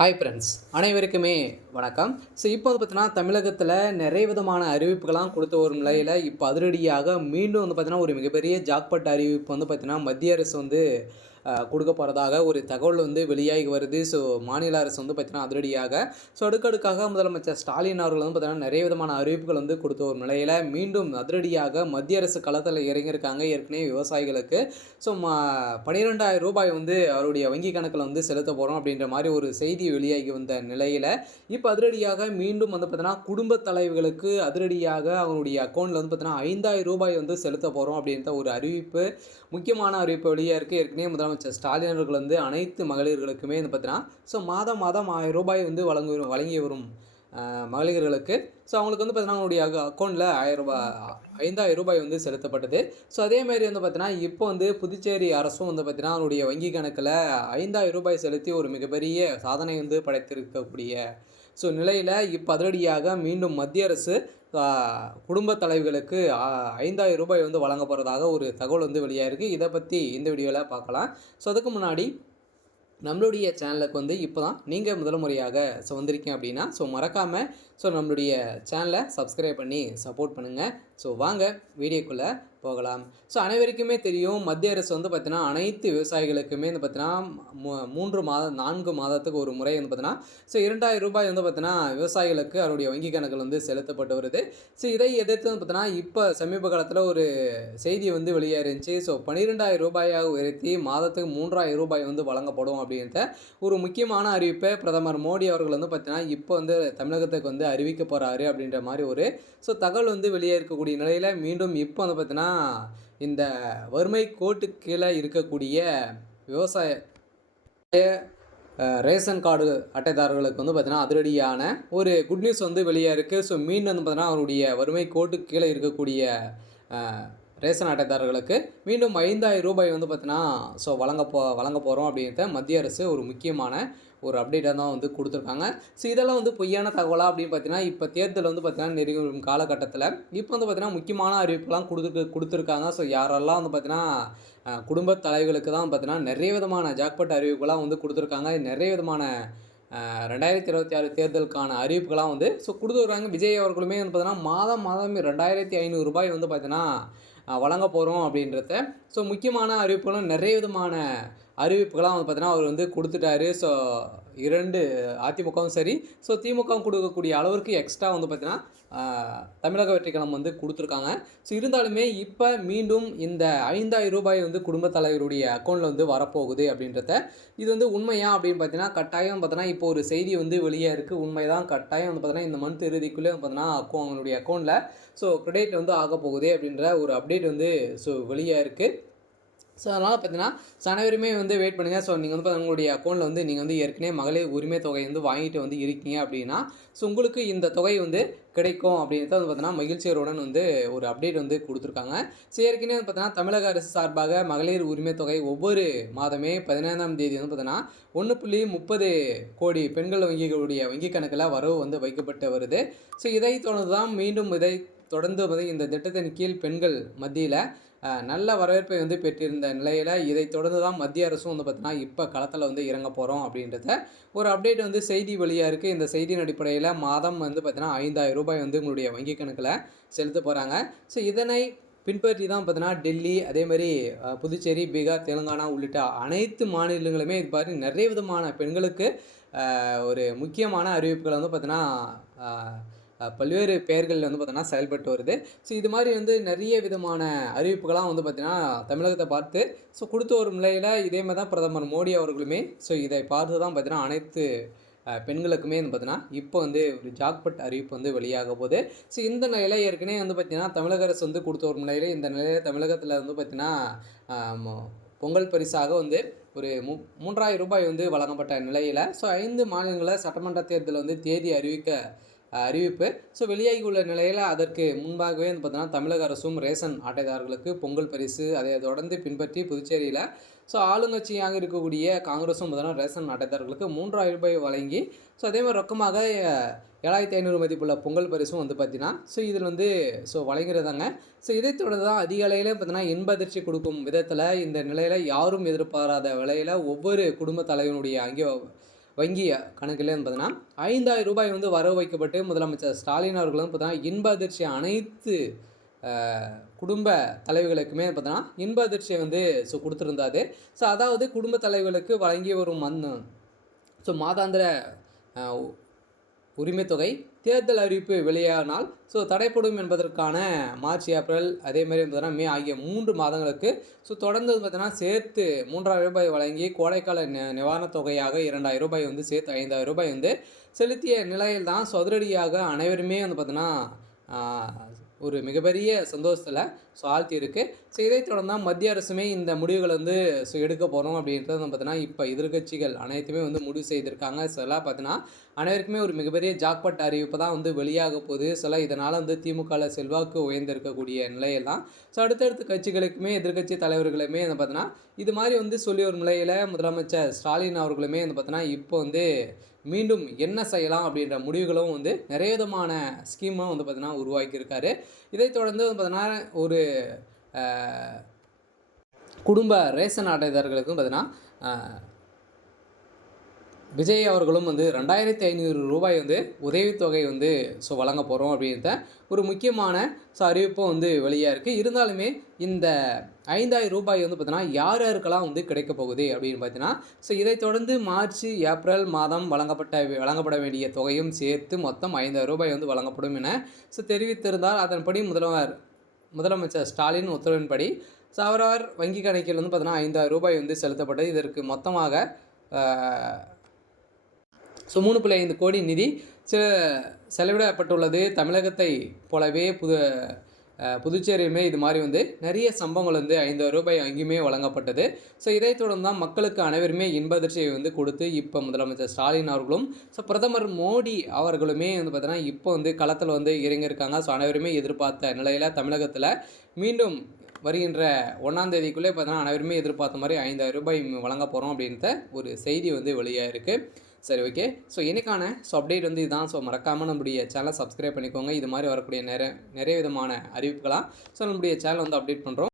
Hi friends, அனைவருக்குமே வணக்கம். இப்போ பார்த்தீங்கன்னா, தமிழகத்தில நிறைய விதமான அறிவிப்புகள்லாம் கொடுத்து வரும் நிலையில, இப்போ அதிரடியாக மீண்டும் பார்த்தீங்கன்னா, ஒரு மிகப்பெரிய ஜாக்பாட் அறிவிப்பு பார்த்தீங்கன்னா, மத்திய அரசு கொடுக்க போறதாக ஒரு தகவல் வெளியாகி வருது. மாநில அரசு பார்த்தீங்கன்னா, அதிரடியாக அடுக்கடுக்காக முதலமைச்சர் ஸ்டாலின் அவர்கள் பார்த்தீங்கன்னா, நிறைய விதமான அறிவிப்புகள் கொடுத்த ஒரு நிலையில, மீண்டும் அதிரடியாக மத்திய அரசு களத்தில இறங்கியிருக்காங்க. ஏற்கனவே விவசாயிகளுக்கு ஸோ ம ரூ. 12,000 அவருடைய வங்கி கணக்குல செலுத்த போறோம் அப்படின்ற மாரி ஒரு செய்தி வெளியாகி வந்த நிலையில, இப்ப அதிரடியாக மீண்டும் பார்த்தீங்கன்னா, குடும்ப தலைவிகளுக்கு அதிரடியாக அவங்களுடைய அக்கவுண்ட்ல பார்த்தீங்கன்னா, ரூ. 5,000 செலுத்த போறோம் அப்படின்ற ஒரு அறிவிப்பு, முக்கியமான அறிவிப்பு வெளியா இருக்கு. ஏற்கனவே முதலமைச்சர் ஸ்டாலின் அவர்கள் அனைத்து மகளிர்களுக்குமே பார்த்தீங்கன்னா, மாதம் மாதம் ரூ. 1000 வழங்கி வரும் மகளிர்களுக்கு அவங்களுக்கு பார்த்தீங்கன்னா, அவங்களுடைய அக்கவுண்ட்ல ரூ. 5,000 செலுத்தப்பட்டது. அதேமாரி பார்த்தீங்கன்னா, இப்போ புதுச்சேரி அரசும் பார்த்தீங்கன்னா, அவருடைய வங்கி கணக்குல ரூ. 5,000 செலுத்தி ஒரு மிகப்பெரிய சாதனை படைத்திருக்கக்கூடிய நிலையில இப்ப அதிரடியாக மீண்டும் மத்திய அரசு குடும்ப தலைவிகளுக்கு ரூ. 5,000 வழங்க போறதாக ஒரு தகவல் வெளியாயிருக்கு. இத பத்தி இந்த வீடியோல பார்க்கலாம். அதுக்கு முன்னாடி நம்மளுடைய சேனலுக்கு இப்போ தான் நீங்கள் முதல் முறையாக வந்திருக்கீங்க அப்படின்னா மறக்காமல் நம்மளுடைய சேனலை சப்ஸ்கிரைப் பண்ணி சப்போர்ட் பண்ணுங்கள். வாங்க வீடியோக்குள்ளே போகலாம். அனைவருக்குமே தெரியும், மத்திய அரசு பார்த்தீங்கன்னா, அனைத்து விவசாயிகளுக்குமே பார்த்தீங்கன்னா 3 மாதம் 4 மாதத்துக்கு ஒரு முறை பார்த்தீங்கன்னா ரூ. 2,000 பார்த்தீங்கன்னா விவசாயிகளுக்கு அவருடைய வங்கி கணக்கில் செலுத்தப்பட்டு வருது. இதை எதிர்த்து பார்த்தீங்கன்னா, இப்போ சமீப காலத்தில் ஒரு செய்தி வெளியாக இருந்துச்சு. ரூ. 12,000 உயர்த்தி மாதத்துக்கு ரூ. 3,000 வழங்கப்படும் அப்படின்ற ஒரு முக்கியமான அறிவிப்பை பிரதமர் மோடி அவர்கள் பார்த்தீங்கன்னா, இப்போ தமிழகத்துக்கு அறிவிக்க போகிறாரு அப்படின்ற மாதிரி ஒரு தகவல் வெளியே இருக்கக்கூடிய நிலையில் மீண்டும் இப்போ பார்த்தீங்கன்னா, இந்த வறுமை கோட்டுக்கு கீழே இருக்கக்கூடிய விவசாய ரேஷன் கார்டு அட்டைதாரர்களுக்கு பார்த்தீங்கன்னா, அதிரடியான ஒரு குட் நியூஸ் வெளியாக இருக்குது. மீண்டும் பார்த்தீங்கன்னா, அவருடைய வறுமை கோட்டுக்கு கீழே இருக்கக்கூடிய ரேஷன் அட்டைதாரர்களுக்கு மீண்டும் ரூ. 5,000 பார்த்தீங்கன்னா வழங்க போகிறோம் அப்படின்றத மத்திய அரசு ஒரு முக்கியமான ஒரு அப்டேட்டாக தான் கொடுத்துருக்காங்க. இதெல்லாம் பொய்யான தகவலா அப்படின்னு பார்த்தீங்கன்னா, இப்போ தேர்தல் பார்த்தீங்கன்னா நெருங்கும் காலகட்டத்தில் இப்போ பார்த்தீங்கன்னா, முக்கியமான அறிவிப்புலாம் கொடுத்துருக்காங்க. யாரெல்லாம் பார்த்தீங்கன்னா, குடும்ப தலைவர்களுக்கு தான் பார்த்தீங்கன்னா, நிறைய விதமான ஜாக்பாட் அறிவிப்புகள்லாம் கொடுத்துருக்காங்க. நிறைய விதமான 2026 தேர்தலுக்கான அறிவிப்புகள்லாம் கொடுத்துருக்காங்க. விஜய் அவர்களுமே பார்த்தீங்கன்னா, மாதம் ரூ. 2,500 பார்த்தீங்கன்னா வழங்க போகிறோம் அப்படின்றத முக்கியமான அறிவிப்புகளும் நிறைய விதமான அறிவிப்புகளாம் பார்த்தீங்கன்னா, அவர் கொடுத்துட்டாரு. 2 அதிமுகவும் சரி திமுகவும் கொடுக்கக்கூடிய அளவிற்கு எக்ஸ்ட்ரா பார்த்தீங்கன்னா, தமிழக வெற்றிக்கழகம் கொடுத்துருக்காங்க. இருந்தாலுமே இப்போ மீண்டும் இந்த ரூ. 5,000 குடும்ப தலைவருடைய அக்கௌண்ட்டில் வரப்போகுது அப்படின்றத இது உண்மையா அப்படின்னு பார்த்தீங்கன்னா, கட்டாயம் பார்த்தீங்கன்னா, இப்போ ஒரு செய்தி வெளியாக இருக்குது. உண்மைதான், கட்டாயம் பார்த்தீங்கன்னா, இந்த மந்த் இறுதிக்குள்ளே பார்த்தீங்கன்னா அவங்களுடைய அக்கௌண்ட்டில் கிரெடிட் ஆக போகுது அப்படின்ற ஒரு அப்டேட் வெளியாக இருக்குது. அதனால் பார்த்தீங்கன்னா, அனைவருமே வெயிட் பண்ணுங்கள். நீங்கள் உங்களுடைய அக்கௌண்ட்டில் நீங்கள் ஏற்கனவே மகளிர் உரிமை தொகை வாங்கிட்டு இருக்கீங்க அப்படின்னா உங்களுக்கு இந்த தொகை கிடைக்கும் அப்படின்றத பார்த்தீங்கன்னா, மகிழ்ச்சியருடன் ஒரு அப்டேட் கொடுத்துருக்காங்க. ஏற்கனவே பார்த்தீங்கன்னா, தமிழக அரசு சார்பாக மகளிர் உரிமை தொகை ஒவ்வொரு மாதமே 15ஆம் தேதி பார்த்தீங்கன்னா 1.30 கோடி பெண்கள் வங்கிகளுடைய வங்கி கணக்கில் வரவு வைக்கப்பட்டு வருது. இதை தொடர்ந்து தான் மீண்டும் இதை தொடர்ந்து இந்த திட்டத்தின் கீழ் பெண்கள் மத்தியில் நல்ல வரவேற்பை பெற்றிருந்த நிலையில் இதை தொடர்ந்து தான் மத்திய அரசும் பார்த்தீங்கன்னா, இப்போ களத்தில் இறங்க போகிறோம் அப்படின்றத ஒரு அப்டேட் செய்தி வெளியாக இருக்குது. இந்த செய்தியின் அடிப்படையில் மாதம் பார்த்தீங்கன்னா, ரூ. 5,000 உங்களுடைய வங்கி கணக்கில் செலுத்த போகிறாங்க. இதனை பின்பற்றி தான் பார்த்தீங்கன்னா, டெல்லி, அதேமாதிரி புதுச்சேரி, பீகார், தெலுங்கானா உள்ளிட்ட அனைத்து மாநிலங்களுமே இது மாதிரி நிறைய விதமான பெண்களுக்கு ஒரு முக்கியமான அறிவிப்புகளை பார்த்தீங்கன்னா, பல்வேறு பெயர்களில் பார்த்தீங்கன்னா செயல்பட்டு வருது. இது மாதிரி நிறைய விதமான அறிவிப்புகளாம் பார்த்தீங்கன்னா, தமிழகத்தை பார்த்து கொடுத்து வரும் நிலையில் இதே மாதிரி தான் பிரதமர் மோடி அவர்களுமே இதை பார்த்து தான் பார்த்தீங்கன்னா, அனைத்து பெண்களுக்குமே பார்த்தீங்கன்னா, இப்போ ஒரு ஜாக்பாட் அறிவிப்பு வெளியாக போகுது. இந்த நிலையில் ஏற்கனவே பார்த்தீங்கன்னா, தமிழக அரசு கொடுத்து வரும் நிலையில் இந்த நிலையில் தமிழகத்தில் பார்த்தீங்கன்னா, பொங்கல் பரிசாக ஒரு ரூ. 3,000 வழங்கப்பட்ட நிலையில் 5 மாநிலங்களில் சட்டமன்ற தேர்தல் தேதி அறிவிப்பு வெளியாகி உள்ள நிலையில் அதற்கு முன்பாகவே பார்த்தீங்கன்னா, தமிழக அரசும் ரேஷன் அட்டைதாரர்களுக்கு பொங்கல் பரிசு அதை தொடர்ந்து பின்பற்றி புதுச்சேரியில் ஆளுங்கட்சியாக இருக்கக்கூடிய காங்கிரஸும் பார்த்தீங்கன்னா, ரேஷன் அட்டைதாரர்களுக்கு ரூ. 3,000 வழங்கி அதே மாதிரி ரொக்கமாக 7,500 மதிப்புள்ள பொங்கல் பரிசும் பார்த்தீங்கன்னா, இதில் வழங்கிறதாங்க. இதை தொடர்ந்து தான் அதிகாலையில் பார்த்தீங்கன்னா, இன்பதிர்ச்சி கொடுக்கும் விதத்தில் இந்த நிலையில் யாரும் எதிர்பாராத விலையில் ஒவ்வொரு குடும்ப தலைவனுடைய வங்கி கணக்கில் வந்து பார்த்தீங்கன்னா 5000 ரூபாய் வந்து வரவு வைக்கப்பட்டு முதலமைச்சர் ஸ்டாலின் அவர்கள் வந்து பார்த்தீங்கன்னா இன்ப அதிர்ச்சி அனைத்து குடும்ப தலைவர்களுக்குமே பார்த்தீங்கன்னா இன்ப அதிர்ச்சியை வந்து கொடுத்துருந்தாரு. ஸோ அதாவது குடும்ப தலைவர்களுக்கு வழங்கி வரும் மாதாந்திர உரிமை தொகை தேர்தல் அறிவிப்பு வெளியானால் தடைப்படும் என்பதற்கான மார்ச், ஏப்ரல் அதேமாதிரி பார்த்தீங்கன்னா மே ஆகிய 3 மாதங்களுக்கு தொடர்ந்து பார்த்தீங்கன்னா சேர்த்து 3000 ரூபாய் வழங்கி கோடைக்கால நிவாரணத் தொகையாக 2000 ரூபாய் வந்து சேர்த்து 5000 ரூபாய் வந்து செலுத்திய நிலையில் தான் அதிரடியாக அனைவருமே வந்து பார்த்தீங்கன்னா ஒரு மிகப்பெரிய சந்தோஷத்தில் ஆழ்த்தியிருக்கு. இதைத் தொடர்ந்து தான் மத்திய அரசுமே இந்த முடிவுகளை வந்து எடுக்க போகிறோம் அப்படின்றது வந்து பார்த்தீங்கன்னா இப்போ எதிர்கட்சிகள் அனைத்துமே வந்து முடிவு செய்திருக்காங்க. சில பார்த்தீங்கன்னா அனைவருக்குமே ஒரு மிகப்பெரிய ஜாக்பாட் அறிவிப்பு தான் வந்து வெளியாக போகுது. சில இதனால் வந்து திமுகவில் செல்வாக்கு உயர்ந்திருக்கக்கூடிய நிலையில் தான் அடுத்தடுத்த கட்சிகளுக்குமே எதிர்கட்சி தலைவர்களுமே வந்து பார்த்தீங்கன்னா இது மாதிரி வந்து சொல்லி ஒரு நிலையில் முதலமைச்சர் ஸ்டாலின் அவர்களுமே வந்து பார்த்தீங்கன்னா இப்போ வந்து மீண்டும் என்ன செய்யலாம் அப்படின்ற முடிவுகளும் வந்து நிறைய விதமான ஸ்கீமும் வந்து பார்த்தீங்கன்னா உருவாக்கியிருக்காரு. இதைத் தொடர்ந்து வந்து பார்த்தீங்கன்னா ஒரு குடும்ப ரேஷன் அட்டைதாரர்களுக்கும் பார்த்தீங்கன்னா விஜய் அவர்களும் வந்து 2500 ரூபாய் வந்து உதவித்தொகை வந்து வழங்க போகிறோம் அப்படின்ற ஒரு முக்கியமான அறிவிப்பும் வந்து வெளியாக இருக்குது. இருந்தாலுமே இந்த 5000 ரூபாய் வந்து பார்த்தீங்கன்னா யார் யாருக்கெல்லாம் வந்து கிடைக்க போகுது அப்படின்னு பார்த்தீங்கன்னா இதைத் தொடர்ந்து மார்ச், ஏப்ரல் மாதம் வழங்கப்பட வேண்டிய தொகையும் சேர்த்து மொத்தம் 5000 ரூபாய் வந்து வழங்கப்படும் என தெரிவித்திருந்தார். அதன்படி முதலமைச்சர் ஸ்டாலின் உத்தரவின்படி அவரவர் வங்கி கணக்கில் வந்து பார்த்தீங்கன்னா 5000 ரூபாய் வந்து செலுத்தப்பட்டது. இதற்கு மொத்தமாக 3.5 கோடி நிதி செலவிடப்பட்டுள்ளது. தமிழகத்தை போலவே புதுச்சேரியுமே இது மாதிரி வந்து நிறைய சம்பவங்கள் வந்து 5000 ரூபாய் அங்கேயுமே வழங்கப்பட்டது. இதைத் தொடர்ந்து தான் மக்களுக்கு அனைவருமே இன்ப அதிர்ச்சியை வந்து கொடுத்து இப்போ முதலமைச்சர் ஸ்டாலின் அவர்களும் பிரதமர் மோடி அவர்களுமே வந்து பார்த்தீங்கன்னா இப்போ வந்து களத்தில் வந்து இறங்கியிருக்காங்க. அனைவருமே எதிர்பார்த்த நிலையில் தமிழகத்தில் மீண்டும் வருகின்ற 1ஆம் தேதிக்குள்ளே பார்த்தீங்கன்னா அனைவருமே எதிர்பார்த்த மாதிரி 5000 ரூபாய் வழங்க போகிறோம் அப்படின்ற ஒரு செய்தி வந்து வெளியாக இருக்குது. சரி, ஓகே. இன்றைக்கான அப்டேட் வந்து இதுதான். மறக்காமல் நம்முடைய சேனலை சப்ஸ்கிரைப் பண்ணிக்கோங்க. இது மாதிரி வரக்கூடிய நிறைய விதமான அறிவிப்புகளாக நம்முடைய சேனல் வந்து அப்டேட் பண்ணுறோம்.